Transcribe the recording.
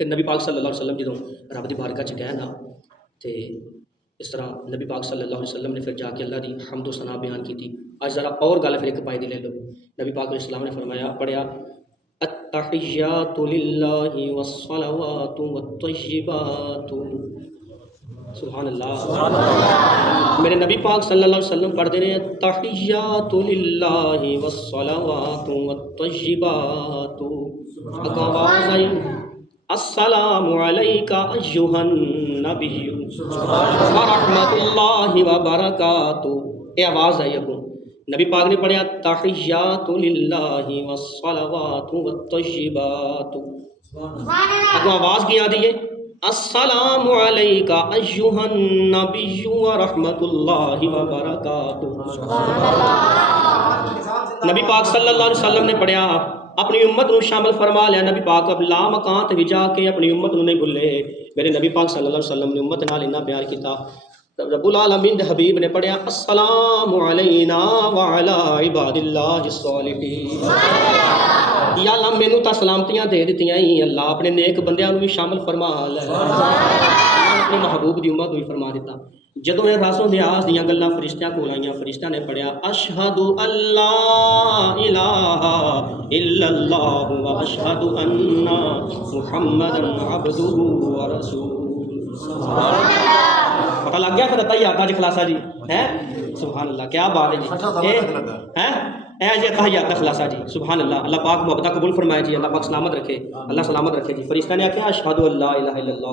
پھر نبی پاک صلی اللہ علیہ وسلم جدوں رب دی بارگاہ چ گئے نا تے اس طرح نبی پاک صلی اللہ علیہ وسلم نے پھر جا کے اللہ دی حمد و ثنا بیان کی تھی. آج ذرا اور گل پھر ایک پائی دی لے لو. نبی پاک علیہ السلام نے فرمایا پڑھیا التحیات للہ والصلوات والطیبات. سبحان اللہ. میرے نبی پاک صلی اللہ علیہ وسلم پڑھتے رہے التحیات للہ والصلوات والطیبات. اگوں آواز آئی السلام علیکہ ایہا النبی ورحمۃ اللہ وبرکاتہ. یہ آواز آئی اگوں. نبی پاک نے پڑھیا تحیات للہ والصلوات والطیبات. اگوں آواز کی آدھی ہے السلام علیکہ ایہا النبی ورحمۃ اللہ وبرکاتہ. نبی پاک صلی اللہ علیہ وسلم نے پڑھیا اپنی امت نو شامل فرما لیا. نبی پاک اب لا مکان تے جا کے اپنی امت نو نہیں بھولے. میرے نبی پاک صلی اللہ علیہ وسلم نے امت نال اتنا پیار کیتا. رب العالمین دے حبیب نے پڑھیا السلام علینا وعلی عباد اللہ الصالحین. یا اللہ مینوں تا سلامتیاں دے دتیاں ہی اللہ اپنے نیک بندیاں نو بھی شامل فرما لے. اپنے محبوب دی امت نو بھی فرما دیتا. جدوں یہ رازوں دیاز دیاں گلاں فرشتیاں کول آئیاں فرشتیاں نے پڑھیا اشہد اللہ الہ الا اللہ و اشہد ان محمدا عبدہ ورسولہ. پتہ لگ گیا پھر تحیات جی خلاصہ جی ہے. سبحان اللہ کیا بات ہے جی. اے جی تحیات کا خلاصہ جی. سبحان اللہ. اللہ پاک محبت قبول فرمائے جی. اللہ پاک سلامت رکھے. اللہ سلامت رکھے جی. فرشتہ نے آخیا اشہد اللہ الہ الا اللہ